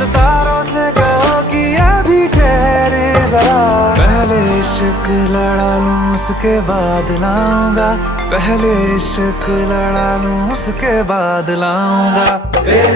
चांद तारों से कहो कि अभी ठहरे जरा, पहले इश्क लड़ा लूं उसके बाद लाऊंगा, पहले इश्क लड़ा लूं उसके बाद लाऊंगा तेरे